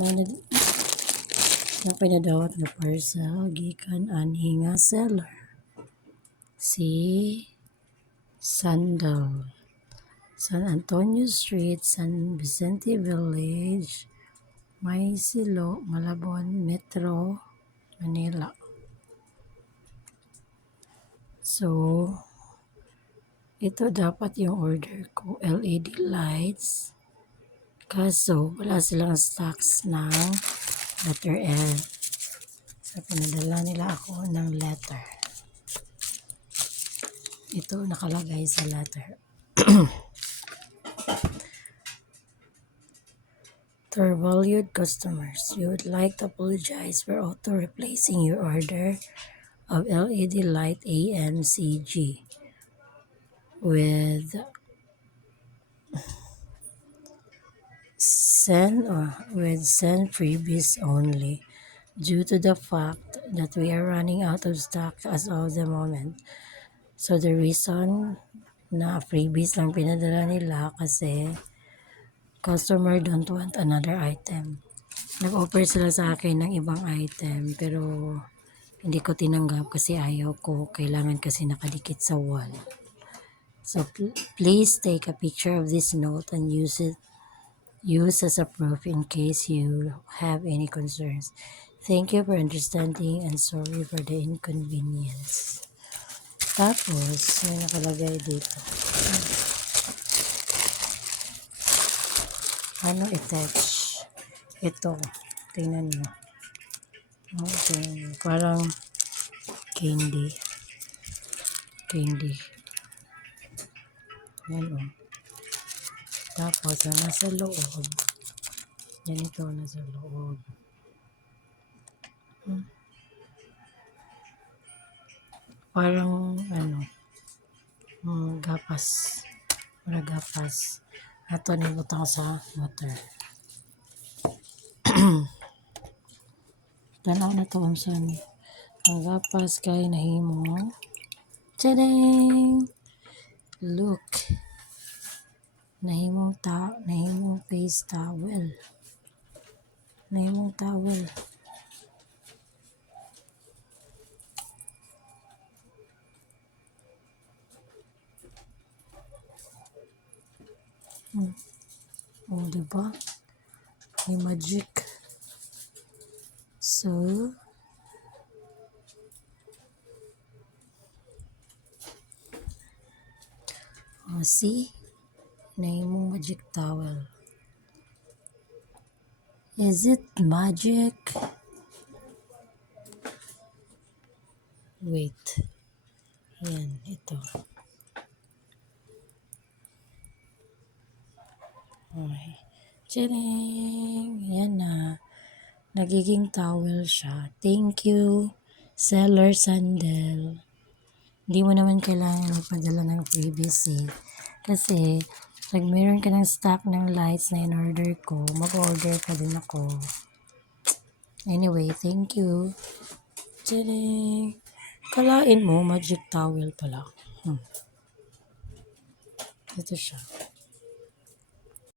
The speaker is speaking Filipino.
may pinadawat nga parcel gikan anhi nga seller. Si Sandal. San Antonio Street, San Vicente Village, May Silo, Malabon, Metro, Manila. So, ito dapat yung order ko, LED lights. Kaso, wala silang stocks ng letter L. So, pinadala nila ako ng letter. Ito nakalagay sa letter. To our valued customers, we would like to apologize for auto-replacing your order of LED light AMCG with send freebies only due to the fact that we are running out of stock as of the moment. So the reason na freebies lang pinadala nila kasi customer don't want another item. Nag-offer sila sa akin ng ibang item pero hindi ko tinanggap kasi ayaw ko. Kailangan kasi nakadikit sa wall. So please take a picture of this note and use as a proof in case you have any concerns. Thank you for understanding and sorry for the inconvenience. Tapos, may nakalagay dito. Ano attach? Ito. Tingnan mo. Okay. Parang candy. Yan o. Tapos, nasa loob. Yan ito, nasa loob. Parang, gapas. Parang gapas. Ito, nilutang ko sa water. Tanaw na to ang saan. Ang gapas kay nahimo. Tadang! Look. Nahimong face towel. Nahimong towel. Oh, diba? May magic. So, see? Nahimong magic towel. Is it magic? Wait. Yan, ito. Okay. Tadang! Yan na. Nagiging towel siya. Thank you, Seller Sandal. Hindi mo naman kailangan ipadala ng freebies eh. Kasi, pag meron ka ng stock ng lights na in-order ko, mag-order pa din ako. Anyway, thank you. Tadang! Kalain mo, magic towel pala. Ito siya.